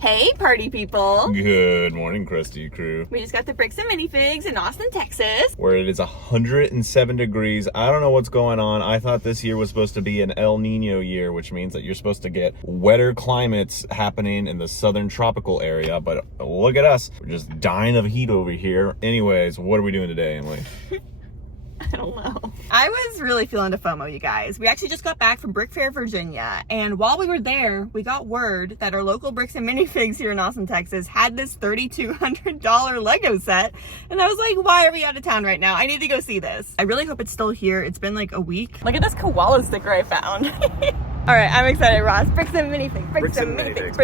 Hey, party people. Good morning, Krusty Crew. We just got the Bricks Minifigs in Austin, Texas. Where it is 107 degrees. I don't know what's going on. I thought this year was supposed to be an El Nino year, which means that you're supposed to get wetter climates happening in the southern tropical area. But look at us. We're just dying of heat over here. Anyways, what are we doing today, Emily? I don't know. I was really feeling the FOMO, you guys. We actually just got back from Brick Fair, Virginia. And while we were there, we got word that our local Bricks and Minifigs here in Austin, Texas had this $3,200 Lego set. And I was like, why are we out of town right now? I need to go see this. I really hope it's still here. It's been like a week. Look at this koala sticker I found. All right, I'm excited, Ross. Bricks and Minifigs. Bricks and Minifigs.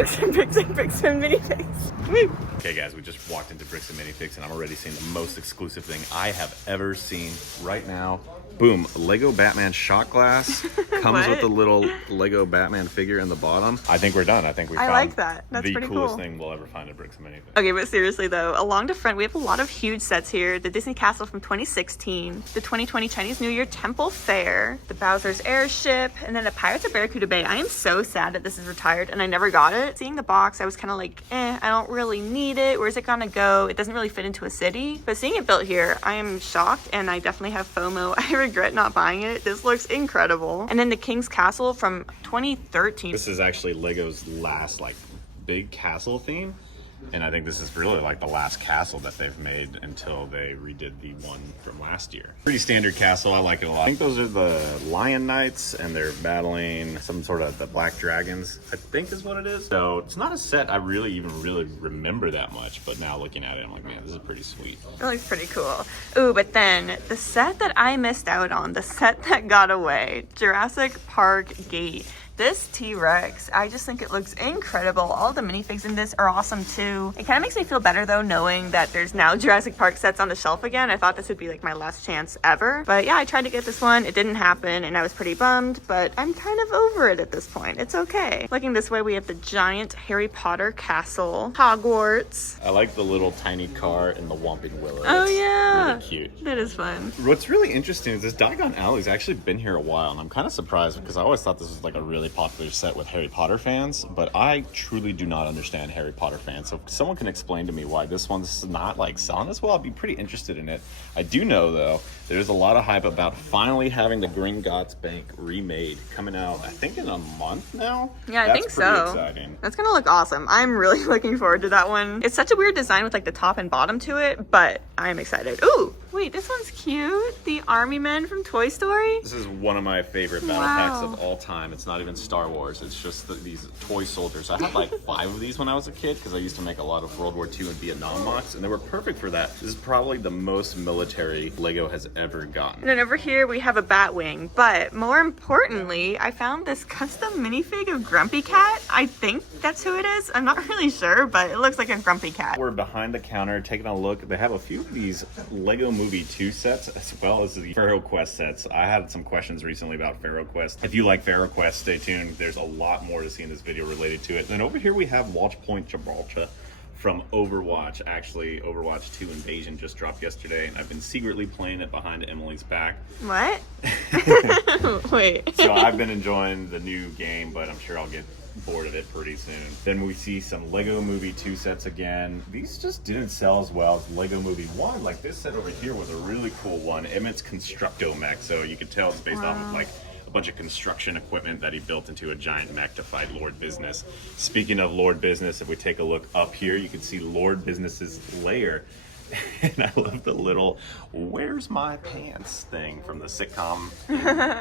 Bricks and Minifigs. Woo. Okay, guys, we just walked into Bricks and Minifigs, and I'm already seeing the most exclusive thing I have ever seen right now. Boom, Lego Batman shot glass. Comes with a little Lego Batman figure in the bottom. I think we're done. I think we found like that. That's the pretty coolest cool. thing we'll ever find at Bricks and Minifigs. Okay, but seriously though, along the front, we have a lot of huge sets here. The Disney Castle from 2016, the 2020 Chinese New Year Temple Fair, the Bowser's Airship, and then the Pirates of Barracuda Bay. I am so sad that this is retired and I never got it. Seeing the box, I was kind of like, I don't really need it. Where's it gonna go? It doesn't really fit into a city. But seeing it built here, I am shocked and I definitely have FOMO. I regret not buying it. This looks incredible. And then the King's Castle from 2013. This is actually Lego's last like big castle theme. And I think this is really like the last castle that they've made until they redid the one from last year. Pretty standard castle. I like it a lot. I think those are the Lion Knights and they're battling some sort of the Black Dragons, I think is what it is. So it's not a set I really remember that much, but now looking at it, I'm like, man, this is pretty sweet. It looks pretty cool. Ooh, but then the set that I missed out on, the set that got away, Jurassic Park Gate. This T-Rex, I just think it looks incredible. All the minifigs in this are awesome too. It kind of makes me feel better though, knowing that there's now Jurassic Park sets on the shelf again. I thought this would be like my last chance ever. But yeah, I tried to get this one. It didn't happen and I was pretty bummed, but I'm kind of over it at this point. It's okay. Looking this way, we have the giant Harry Potter castle, Hogwarts. I like the little tiny car and the Whomping Willow. Oh yeah. Really cute. That is fun. What's really interesting is this Diagon Alley's actually been here a while, and I'm kind of surprised because I always thought this was like a really popular set with Harry Potter fans, but I truly do not understand Harry Potter fans. So if someone can explain to me why this one's not like selling as well, I'd be pretty interested in it. I do know though, there's a lot of hype about finally having the Gringotts Bank remade, coming out I think in a month now. Yeah, I think so. That's pretty exciting. That's gonna look awesome. I'm really looking forward to that one. It's such a weird design with like the top and bottom to it, but I'm excited. Ooh, wait, this one's cute. The Army Men from Toy Story. This is one of my favorite battle packs of all time. It's not even Star Wars. It's just these toy soldiers. I had like 5 of these when I was a kid because I used to make a lot of World War II and Vietnam mocks, and they were perfect for that. This is probably the most military Lego has ever gotten. And then over here we have a Batwing, but more importantly, I found this custom minifig of Grumpy Cat. I think that's who it is. I'm not really sure, but it looks like a Grumpy Cat. We're behind the counter taking a look. They have a few of these Lego Movie 2 sets as well as the Pharaoh Quest sets. I had some questions recently about Pharaoh Quest. If you like Pharaoh Quest, stay tuned. There's a lot more to see in this video related to it. And then over here we have Watch Point Gibraltar from Overwatch. Actually, Overwatch 2 Invasion just dropped yesterday, and I've been secretly playing it behind Emily's back. What? Wait. So I've been enjoying the new game, but I'm sure I'll get bored of it pretty soon. Then we see some Lego Movie 2 sets again. These just didn't sell as well as Lego Movie 1. Like this set over here was a really cool one. Emmett's Constructo mech, so you could tell it's based off of like a bunch of construction equipment that he built into a giant mech to fight Lord Business. Speaking of Lord Business, if we take a look up here, you can see Lord Business's lair. And I love the little "where's my pants" thing from the sitcom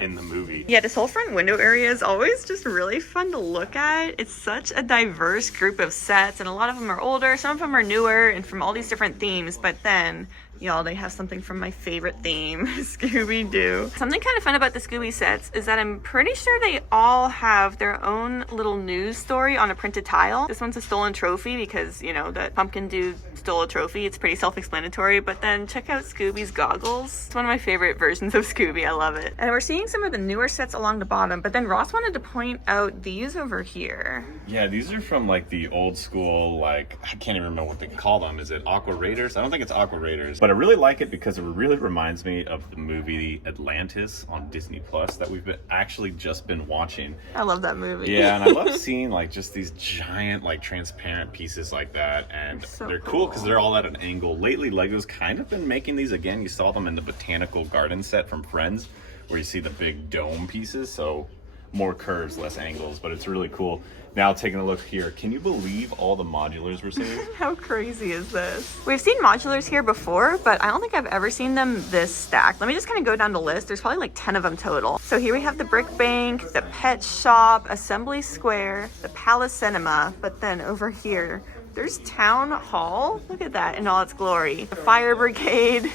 in the movie. Yeah, this whole front window area is always just really fun to look at. It's such a diverse group of sets, and a lot of them are older, some of them are newer, and from all these different themes, but then y'all, they have something from my favorite theme, Scooby-Doo. Something kind of fun about the Scooby sets is that I'm pretty sure they all have their own little news story on a printed tile. This one's a stolen trophy because, you know, that pumpkin dude stole a trophy. It's pretty self-explanatory, but then check out Scooby's goggles. It's one of my favorite versions of Scooby. I love it. And we're seeing some of the newer sets along the bottom, but then Ross wanted to point out these over here. Yeah, these are from like the old school, like, I can't even remember what they call them. Is it Aqua Raiders? I don't think it's Aqua Raiders, but I really like it because it really reminds me of the movie Atlantis on Disney Plus that we've actually just been watching. I love that movie. Yeah, and I love seeing like just these giant like transparent pieces like that, and So they're cool because they're all at an angle. Lately, Lego's kind of been making these again. You saw them in the Botanical Garden set from Friends, where you see the big dome pieces, so more curves, less angles, but it's really cool. Now taking a look here, can you believe all the modulars we're seeing? How crazy is this? We've seen modulars here before, but I don't think I've ever seen them this stacked. Let me just kind of go down the list. There's probably like 10 of them total. So here we have the Brick Bank, the Pet Shop, Assembly Square, the Palace Cinema, but then over here, there's Town Hall. Look at that in all its glory. The Fire Brigade.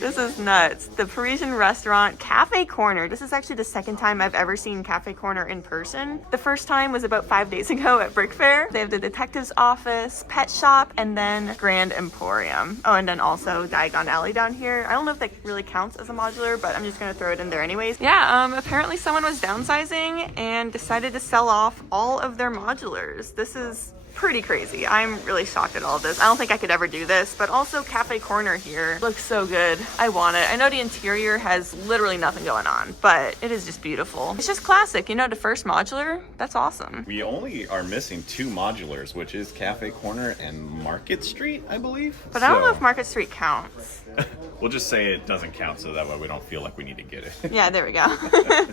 This is nuts. The Parisian Restaurant. Cafe Corner. This is actually the second time I've ever seen Cafe Corner in person. The first time was about 5 days ago at Brick Fair. They have the Detective's Office, Pet Shop, and then Grand Emporium. Oh, and then also Diagon Alley down here. I don't know if that really counts as a modular, but I'm just gonna throw it in there anyways. Yeah, apparently someone was downsizing and decided to sell off all of their modulars. This is pretty crazy. I'm really shocked at all of this. I don't think I could ever do this, but also Cafe Corner here looks so good. I want it. I know the interior has literally nothing going on, but it is just beautiful. It's just classic, you know, the first modular. That's awesome. We only are missing 2 modulars, which is Cafe Corner and Market Street, I believe. But I don't know if Market Street counts. We'll just say it doesn't count so that way we don't feel like we need to get it. Yeah, there we go.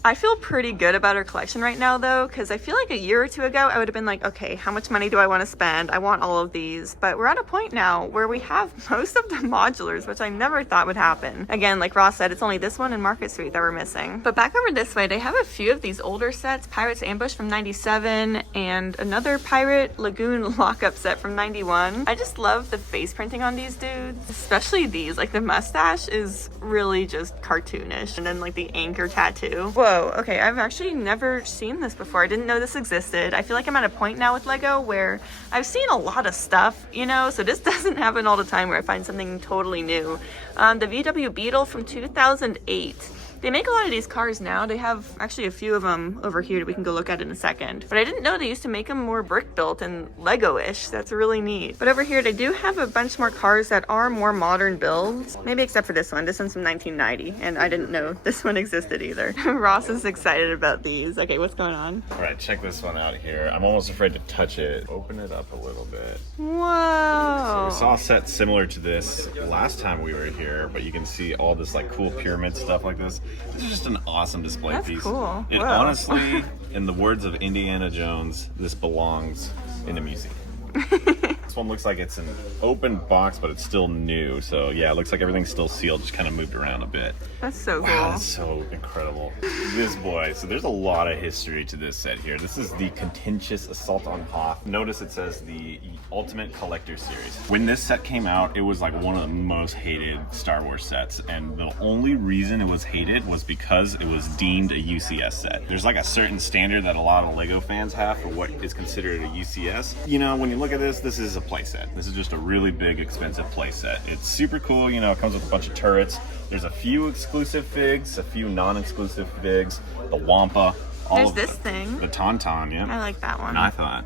I feel pretty good about our collection right now though, because I feel like a year or two ago I would have been like, okay, how much money do I want to spend? I want all of these. But we're at a point now where we have most of the modulars, which I never thought would happen. Again, like Ross said, it's only this one and Market Street that we're missing. But back over this way, they have a few of these older sets. Pirate's Ambush from 97 and another Pirate Lagoon lockup set from 91. I just love the face printing on these dudes, especially these. Like the mustache is really just cartoonish, and then like the anchor tattoo. Whoa, okay, I've actually never seen this before. I didn't know this existed. I feel like I'm at a point now with Lego where I've seen a lot of stuff, you know, so this doesn't happen all the time where I find something totally new. The VW Beetle from 2008. They make a lot of these cars now. They have actually a few of them over here that we can go look at in a second. But I didn't know they used to make them more brick built and Lego-ish. That's really neat. But over here, they do have a bunch more cars that are more modern builds. Maybe except for this one. This one's from 1990, and I didn't know this one existed either. Ross is excited about these. Okay, what's going on? All right, check this one out here. I'm almost afraid to touch it. Open it up a little bit. Whoa! So we saw a set similar to this last time we were here, but you can see all this like cool pyramid stuff like this. This is just an awesome display That's piece. cool. And Whoa. honestly, in the words of Indiana Jones, this belongs in a museum. This one looks like it's an open box, but it's still new. So yeah, it looks like everything's still sealed, just kind of moved around a bit. That's so cool. Wow, that's so incredible. This boy, so there's a lot of history to this set here. This is the Contentious Assault on Hoth. Notice it says the Ultimate Collector Series. When this set came out, it was like one of the most hated Star Wars sets, and the only reason it was hated was because it was deemed a UCS set. There's like a certain standard that a lot of Lego fans have for what is considered a UCS. You know, when you look at this, this is a play set. This is just a really big, expensive play set. It's super cool, you know, it comes with a bunch of turrets. There's a few exclusive figs, a few non-exclusive figs, the Wampa, all There's of this thing. the Tauntaun, yeah. I like that one. And I thought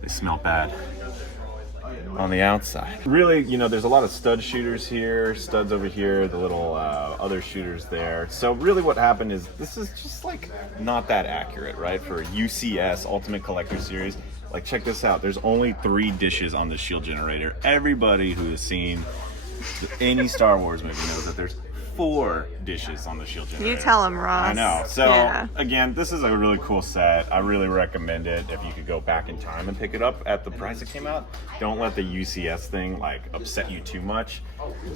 they smell bad on the outside. Really, you know, there's a lot of stud shooters here, studs over here, the little other shooters there. So really what happened is this is just like not that accurate, right? For a UCS Ultimate Collector Series. Like check this out, there's only 3 dishes on the shield generator. Everybody who has seen any Star Wars movie knows that there's 4 dishes on the shield generator. You tell him, Ross. I know. So yeah. again, this is a really cool set. I really recommend it if you could go back in time and pick it up at the price it came out. Don't let the UCS thing like upset you too much.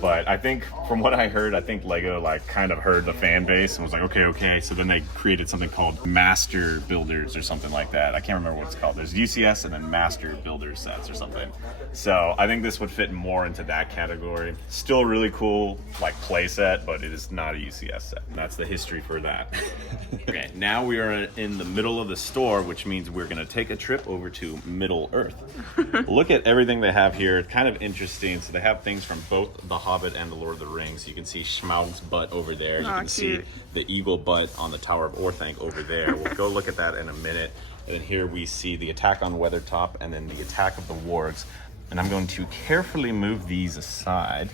But I think from what I heard, I think Lego like kind of heard the fan base and was like, okay. So then they created something called Master Builders or something like that. I can't remember what it's called. There's UCS and then Master Builder sets or something. So I think this would fit more into that category. Still really cool like play set, but it is not a UCS set. And that's the history for that. Okay, now we are in the middle of the store, which means we're gonna take a trip over to Middle Earth. Look at everything they have here. It's kind of interesting. So they have things from both The Hobbit and The Lord of the Rings. You can see Smaug's butt over there. You can see the eagle butt on the Tower of Orthanc over there. We'll go look at that in a minute. And then here we see the attack on Weathertop and then the attack of the wargs. And I'm going to carefully move these aside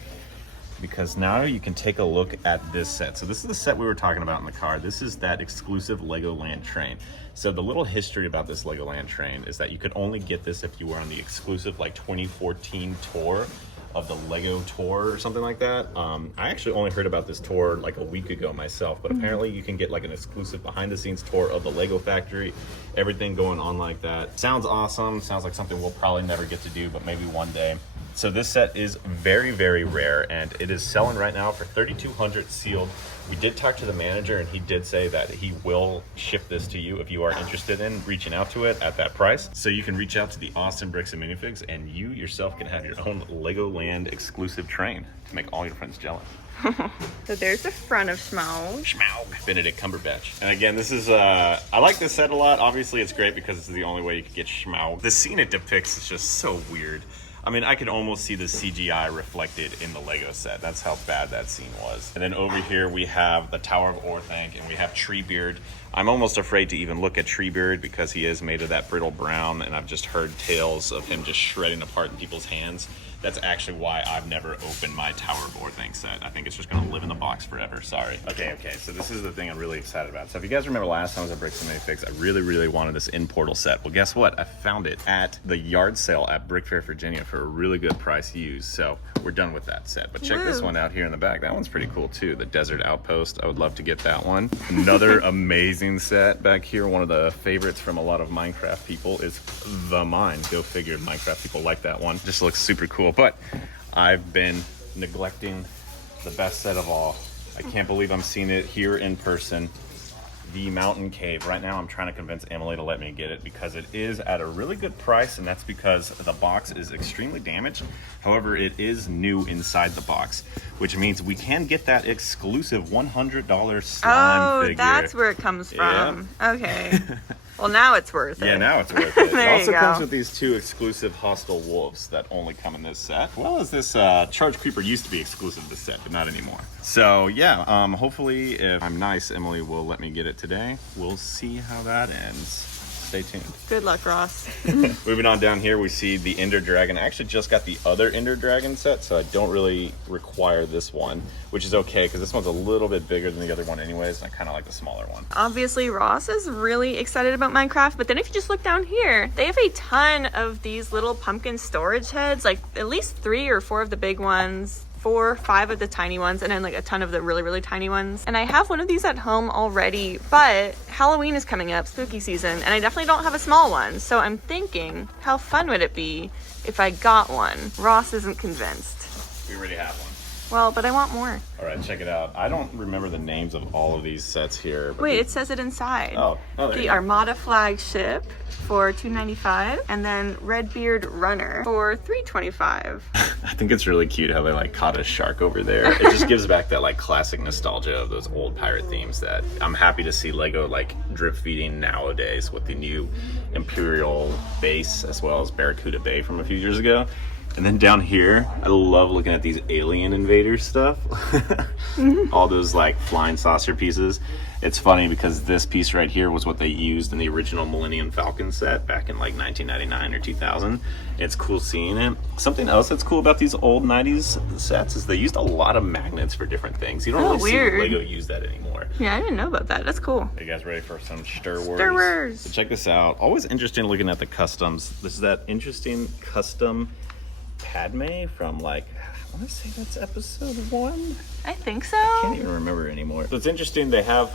because now you can take a look at this set. So this is the set we were talking about in the car. This is that exclusive Legoland train. So the little history about this Legoland train is that you could only get this if you were on the exclusive like 2014 tour of the Lego tour or something like that. I actually only heard about this tour like a week ago myself, but apparently you can get like an exclusive behind the scenes tour of the Lego factory, everything going on like that. Sounds awesome. Sounds like something we'll probably never get to do, but maybe one day. So this set is very, very rare, and it is selling right now for $3,200 sealed. We did talk to the manager, and he did say that he will ship this to you if you are interested in reaching out to it at that price. So you can reach out to the Austin Bricks and Minifigs, and you yourself can have your own Legoland exclusive train to make all your friends jealous. So there's the front of Schmaug. Schmaug. Benedict Cumberbatch. And again, this is, I like this set a lot. Obviously, it's great because it's the only way you could get Schmaug. The scene it depicts is just so weird. I mean, I could almost see the CGI reflected in the Lego set. That's how bad that scene was. And then over here we have the Tower of Orthanc, and we have Treebeard. I'm almost afraid to even look at Treebeard because he is made of that brittle brown, and I've just heard tales of him just shredding apart in people's hands. That's actually why I've never opened my Tower of Orthanc set. I think it's just gonna live in the box forever, sorry. Okay, so this is the thing I'm really excited about. So if you guys remember last time I was at Bricks Minifigs, I really wanted this in portal set. Well, guess what? I found it at the yard sale at Brick Fair, Virginia for a really good price used. So we're done with that set. But check this one out here in the back. That one's pretty cool too. The Desert Outpost. I would love to get that one. Another amazing set back here. One of the favorites from a lot of Minecraft people is the Mine. Go figure, Minecraft people like that one. Just looks super cool. But I've been neglecting the best set of all. I can't believe I'm seeing it here in person. The Mountain Cave. Right now I'm trying to convince Emily to let me get it because it is at a really good price, and that's because the box is extremely damaged. However, it is new inside the box, which means we can get that exclusive $100 slime figure. Oh, that's where it comes from. Yeah. Okay. Well, now it's worth it. Yeah, now it's worth it. It also you go. comes with these two exclusive hostile wolves that only come in this set. As well as this Charge Creeper used to be exclusive to this set, but not anymore. So yeah, hopefully if I'm nice, Emily will let me get it today. We'll see how that ends. Stay tuned. Good luck, Ross. Moving on down here, we see the Ender Dragon. I actually just got the other Ender Dragon set, so I don't really require this one, which is okay because this one's a little bit bigger than the other one anyways, and I kind of like the smaller one. Obviously, Ross is really excited about Minecraft, but then if you just look down here, they have a ton of these little pumpkin storage heads, like at least 3 or 4 of the big ones, 4, 5 of the tiny ones, and then like a ton of the really tiny ones. And I have one of these at home already, but Halloween is coming up, spooky season, and I definitely don't have a small one. So I'm thinking, how fun would it be if I got one? Ross isn't convinced. We already have one. Well, but I want more. All right, check it out. I don't remember the names of all of these sets here. But wait, it says it inside. Oh, there the you go. Armada flagship for $295, and then Redbeard Runner for $325. I think it's really cute how they like caught a shark over there. It just gives back that like classic nostalgia of those old pirate themes that I'm happy to see Lego like drip feeding nowadays with the new Imperial base as well as Barracuda Bay from a few years ago. And then down here, I love looking at these alien invader stuff. All those like flying saucer pieces. It's funny because this piece right here was what they used in the original Millennium Falcon set back in like 1999 or 2000. It's cool seeing it. Something else that's cool about these old 90s sets is they used a lot of magnets for different things. You don't really see Lego use that anymore. Yeah, I didn't know about that. That's cool. Are you guys ready for some Star Wars? Star Wars. So check this out. Always interesting looking at the customs. This is that interesting custom Padme from like, I want to say that's episode 1. I think so. I can't even remember anymore. So it's interesting, they have,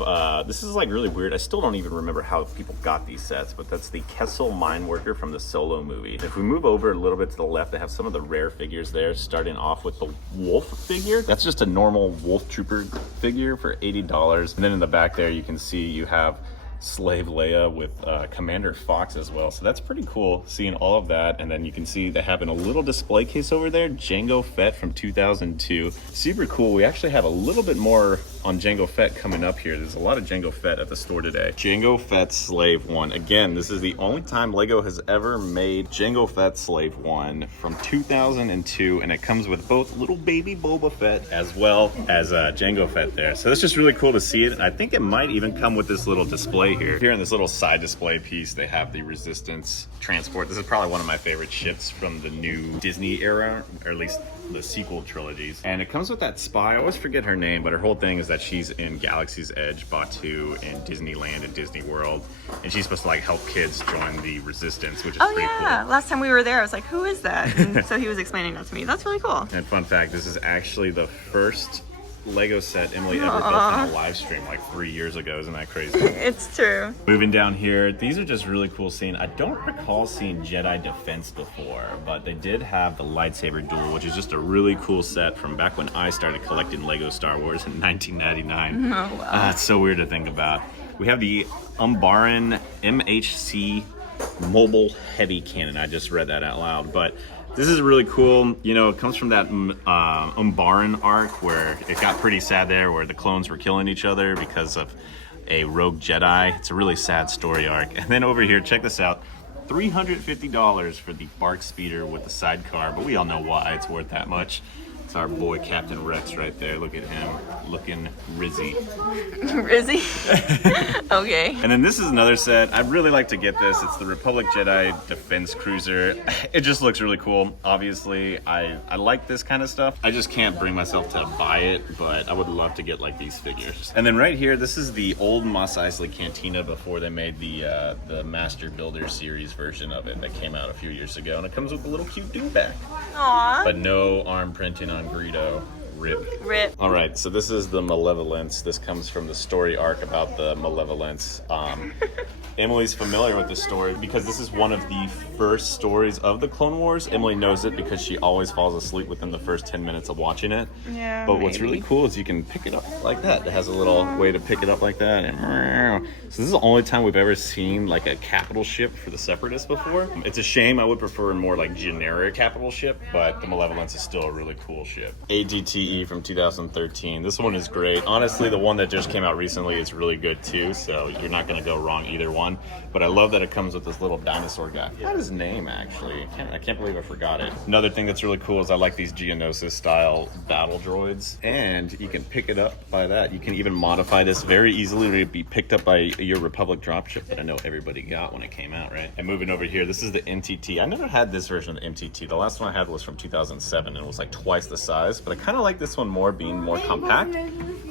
this is like really weird. I still don't even remember how people got these sets, but that's the Kessel Mine Worker from the Solo movie. If we move over a little bit to the left, they have some of the rare figures there, starting off with the Wolf figure. That's just a normal Wolf Trooper figure for $80. And then in the back there, you can see you have Slave Leia with Commander Fox as well. So that's pretty cool seeing all of that. And then you can see they have in a little display case over there, Jango Fett from 2002. Super cool. We actually have a little bit more on Jango Fett coming up here. There's a lot of Jango Fett at the store today. Jango Fett Slave 1. Again, this is the only time Lego has ever made Jango Fett Slave 1 from 2002, and it comes with both little baby Boba Fett as well as Jango Fett there. So that's just really cool to see it. I think it might even come with this little display display here. Here in this little side display piece, they have the Resistance transport. This is probably one of my favorite ships from the new Disney era, or at least the sequel trilogies. And it comes with that spy. I always forget her name, but her whole thing is that she's in Galaxy's Edge, Batuu, in Disneyland and Disney World. And she's supposed to like help kids join the Resistance, which is pretty cool. Last time we were there, I was like, who is that? And so he was explaining that to me. That's really cool. And fun fact, this is actually the first Lego set Emily ever built on a live stream like 3 years ago. Isn't that crazy? It's true. Moving down here, these are just really cool seeing. I don't recall seeing Jedi Defense before, but they did have the lightsaber duel, which is just a really cool set from back when I started collecting Lego Star Wars in 1999. Oh, wow. It's so weird to think about. We have the Umbaran MHC Mobile Heavy Cannon. I just read that out loud, but this is really cool. You know, it comes from that Umbaran arc where it got pretty sad there, where the clones were killing each other because of a rogue Jedi. It's a really sad story arc. And then over here, check this out. $350 for the Bark Speeder with the sidecar, but we all know why it's worth that much. It's our boy Captain Rex right there. Look at him, looking rizzy. Rizzy? Okay. And then this is another set. I'd really like to get this. It's the Republic Jedi Defense Cruiser. It just looks really cool. Obviously, I like this kind of stuff. I just can't bring myself to buy it, but I would love to get like these figures. And then right here, this is the old Mos Eisley Cantina before they made the Master Builder series version of it that came out a few years ago. And it comes with a little cute dingbat. Aww. But no arm printing on Greedo. Rip. All right, so this is the Malevolence. This comes from the story arc about the Malevolence. Emily's familiar with this story because this is one of the first stories of the Clone Wars. Emily knows it because she always falls asleep within the first 10 minutes of watching it. Yeah. But what's really cool is you can pick it up like that. It has a little way to pick it up like that. And so this is the only time we've ever seen like a capital ship for the Separatists before. It's a shame. I would prefer a more like generic capital ship, but the Malevolence is still a really cool ship. AGTE from 2013. This one is great. Honestly, the one that just came out recently is really good too, so you're not going to go wrong either one. But I love that it comes with this little dinosaur guy. I forgot his name actually. I can't believe I forgot it. Another thing that's really cool is I like these Geonosis style battle droids, and you can pick it up by that. You can even modify this very easily to be picked up by your Republic dropship that I know everybody got when it came out, right? And moving over here, this is the MTT. I never had this version of the MTT. The last one I had was from 2007 and it was like twice the size, but I kind of like this one more, being more compact.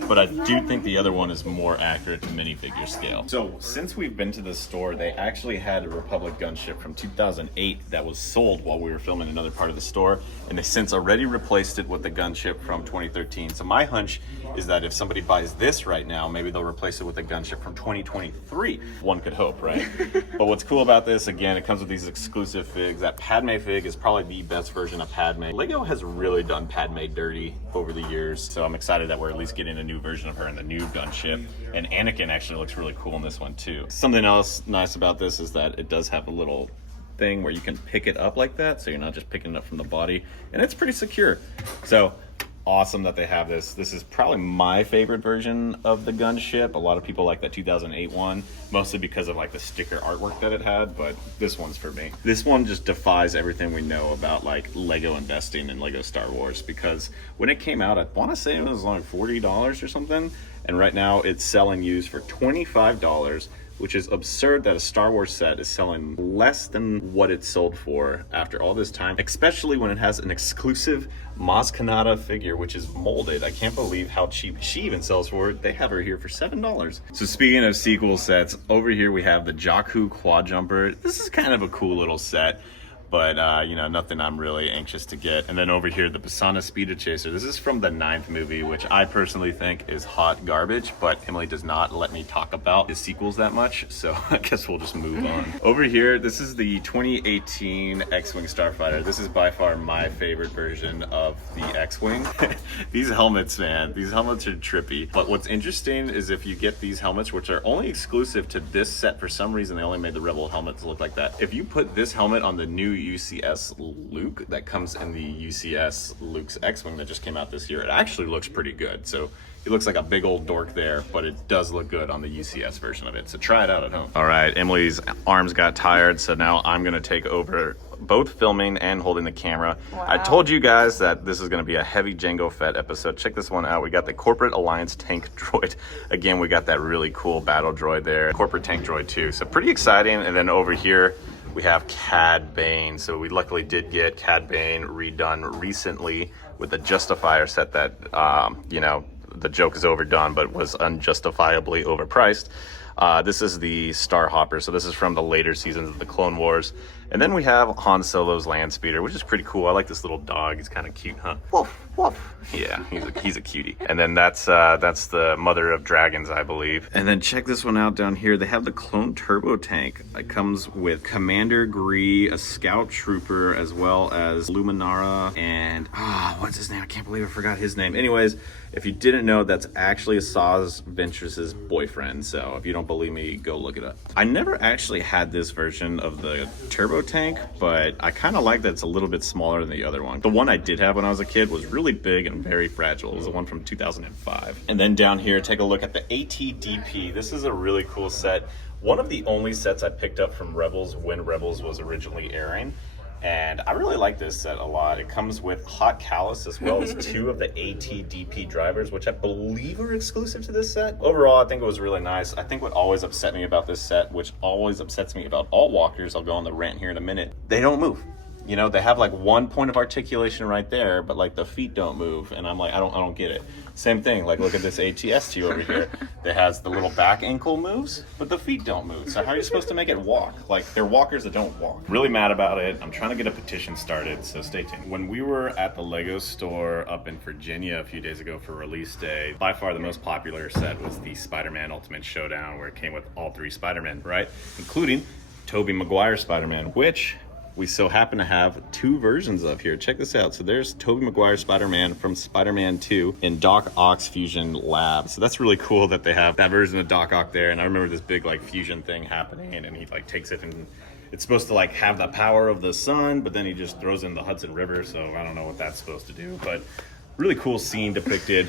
But I do think the other one is more accurate to minifigure scale. So since we've been to the store, they actually had a Republic gunship from 2008 that was sold while we were filming another part of the store, and they since already replaced it with the gunship from 2013. So my hunch is that if somebody buys this right now, maybe they'll replace it with a gunship from 2023. One could hope, right? But what's cool about this, again, it comes with these exclusive figs. That Padme fig is probably the best version of Padme. Lego has really done Padme dirty over the years, so I'm excited that we're at least getting a new version of her in the new gunship. And Anakin actually looks really cool in this one too. Something else nice about this is that it does have a little thing where you can pick it up like that, so you're not just picking it up from the body, and it's pretty secure. So awesome that they have this. This is probably my favorite version of the gunship. A lot of people like that 2008 one, mostly because of like the sticker artwork that it had, but this one's for me. This one just defies everything we know about like Lego investing in Lego Star Wars, because when it came out, I want to say it was like $40 or something, and right now it's selling used for $25, which is absurd that a Star Wars set is selling less than what it sold for after all this time, especially when it has an exclusive Maz Kanata figure, which is molded. I can't believe how cheap she even sells for it. They have her here for $7. So speaking of sequel sets, over here we have the Jakku Quad Jumper. This is kind of a cool little set, but you know, nothing I'm really anxious to get. And then over here, the Pisana Speeder Chaser. This is from the 9th movie, which I personally think is hot garbage, but Emily does not let me talk about the sequels that much, so I guess we'll just move on. Over here, this is the 2018 X-Wing Starfighter. This is by far my favorite version of the X-Wing. These helmets, man, these helmets are trippy. But what's interesting is if you get these helmets, which are only exclusive to this set, for some reason they only made the Rebel helmets look like that. If you put this helmet on the new UCS Luke that comes in the UCS Luke's X-Wing that just came out this year, it actually looks pretty good. So he looks like a big old dork there, but it does look good on the UCS version of it. So try it out at home. All right, Emily's arms got tired, so now I'm gonna take over both filming and holding the camera. Wow. I told you guys that this is going to be a heavy Jango Fett episode. Check this one out. We got the Corporate Alliance tank droid. Again, we got that really cool battle droid there. Corporate tank droid too. So pretty exciting. And then over here, we have Cad Bane. So we luckily did get Cad Bane redone recently with the Justifier set that, you know, the joke is overdone, but was unjustifiably overpriced. This is the Star Hopper, so this is from the later seasons of the Clone Wars. And then we have Han Solo's land speeder, which is pretty cool. I like this little dog. He's kind of cute, huh? Woof, woof. Yeah, he's a cutie. And then that's the Mother of Dragons, I believe. And then check this one out down here. They have the Clone Turbo Tank. It comes with Commander Gree, a Scout Trooper, as well as Luminara, and what's his name? I can't believe I forgot his name. Anyways, if you didn't know, that's actually Asajj Ventress's boyfriend. So if you don't believe me, go look it up. I never actually had this version of the Turbo Tank, but I kind of like that it's a little bit smaller than the other one. The one I did have when I was a kid was really big and very fragile. It was the one from 2005. And then down here, take a look at the ATDP. This is a really cool set. One of the only sets I picked up from Rebels when Rebels was originally airing. And I really like this set a lot. It comes with Hot Callus as well as 2 of the ATDP drivers, which I believe are exclusive to this set. Overall, I think it was really nice. I think what always upset me about this set, which always upsets me about all walkers, I'll go on the rant here in a minute, they don't move. You know, they have like one point of articulation right there, but like the feet don't move, and I'm like, I don't get it. Same thing, like look at this ATST over here. That has the little back ankle moves, but the feet don't move. So how are you supposed to make it walk? Like, they're walkers that don't walk. Really mad about it. I'm trying to get a petition started, so stay tuned. When we were at the Lego store up in Virginia a few days ago for release day, by far the most popular set was the Spider-Man Ultimate Showdown, where it came with all 3 Spider-Men, right? Including Tobey Maguire Spider-Man, which we so happen to have 2 versions of here. Check this out. So there's Tobey Maguire Spider-Man from Spider-Man 2 in Doc Ock's Fusion Lab. So that's really cool that they have that version of Doc Ock there. And I remember this big like fusion thing happening, and he like takes it, and it's supposed to like have the power of the sun, but then he just throws in the Hudson River. So I don't know what that's supposed to do, but really cool scene depicted.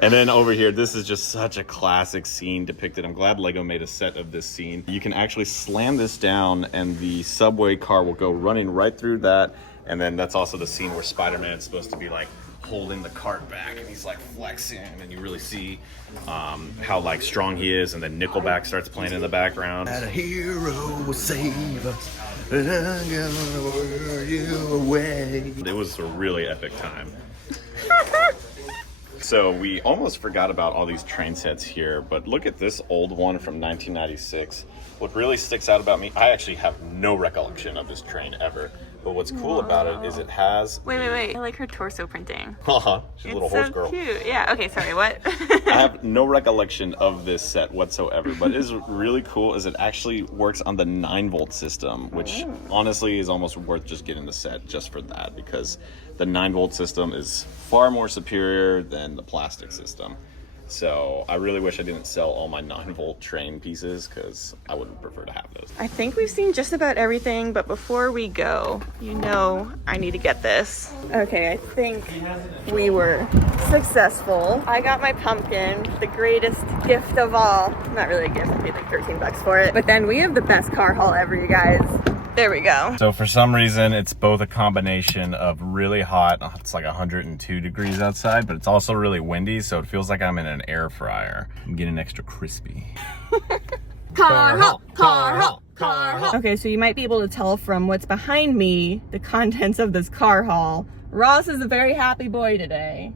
And then over here, this is just such a classic scene depicted. I'm glad Lego made a set of this scene. You can actually slam this down and the subway car will go running right through that. And then that's also the scene where Spider-Man is supposed to be like holding the cart back, and he's like flexing, and you really see how like strong he is. And then Nickelback starts playing in the background. That a hero will save us, and I'm gonna wear you away. It was a really epic time. So we almost forgot about all these train sets here, but look at this old one from 1996. What really sticks out about me, I actually have no recollection of this train ever, but what's cool about it is it has... Wait. I like her torso printing. Haha, she's a little horse girl. It's so cute. Yeah, okay, sorry, what? I have no recollection of this set whatsoever, but it is really cool is it actually works on the 9-volt system, which honestly is almost worth just getting the set just for that, because the 9-volt system is far more superior than the plastic system. So I really wish I didn't sell all my 9-volt train pieces, because I would prefer to have those. I think we've seen just about everything, but before we go, you know I need to get this. Okay, I think we were successful. I got my pumpkin, the greatest gift of all. Not really a gift, I paid like 13 bucks for it. But then we have the best car haul ever, you guys. There we go. So for some reason, it's both a combination of really hot, it's like 102 degrees outside, but it's also really windy, so it feels like I'm in an air fryer. I'm getting extra crispy. Car haul, car haul, car haul. Okay, so you might be able to tell from what's behind me, the contents of this car haul. Ross is a very happy boy today.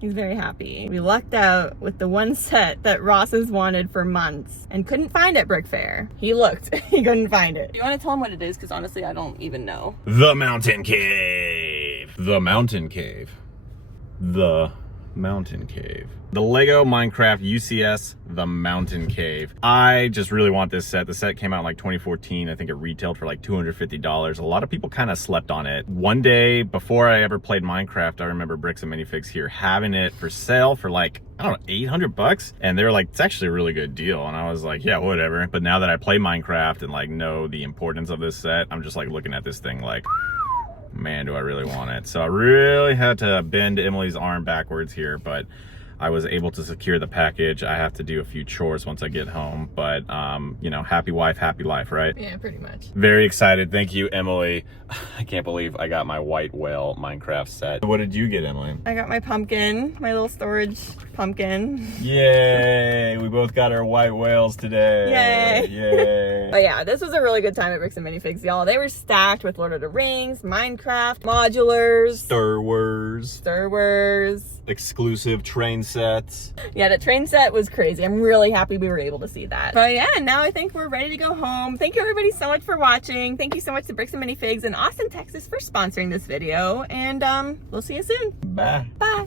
He's very happy. We lucked out with the one set that Ross has wanted for months and couldn't find at Brick Fair. He looked, he couldn't find it. You want to tell him what it is? Because honestly, I don't even know. The Mountain Cave. The Mountain Cave. The Mountain Cave. The Lego Minecraft UCS The Mountain Cave. I just really want this set. The set came out in like 2014. I think it retailed for like $250. A lot of people kind of slept on it. One day before I ever played Minecraft, I remember Bricks Minifigs here having it for sale for like, I don't know, 800 bucks. And they were like, it's actually a really good deal. And I was like, yeah, whatever. But now that I play Minecraft and like know the importance of this set, I'm just like looking at this thing like, man, do I really want it. So I really had to bend Emily's arm backwards here, but I was able to secure the package. I have to do a few chores once I get home, but you know, happy wife, happy life, right? Yeah, pretty much. Very excited. Thank you, Emily. I can't believe I got my white whale Minecraft set. What did you get, Emily? I got my pumpkin, my little storage pumpkin. Yay! We both got our white whales today. Yay! Yay! But yeah, this was a really good time at Bricks Minifigs, y'all. They were stacked with Lord of the Rings, Minecraft, modulars, Star Wars. Star Wars. Exclusive train sets. Yeah, the train set was crazy. I'm really happy we were able to see that. But yeah, now I think we're ready to go home. Thank you everybody so much for watching. Thank you so much to Bricks and Minifigs in Austin, Texas for sponsoring this video. And we'll see you soon. Bye. Bye.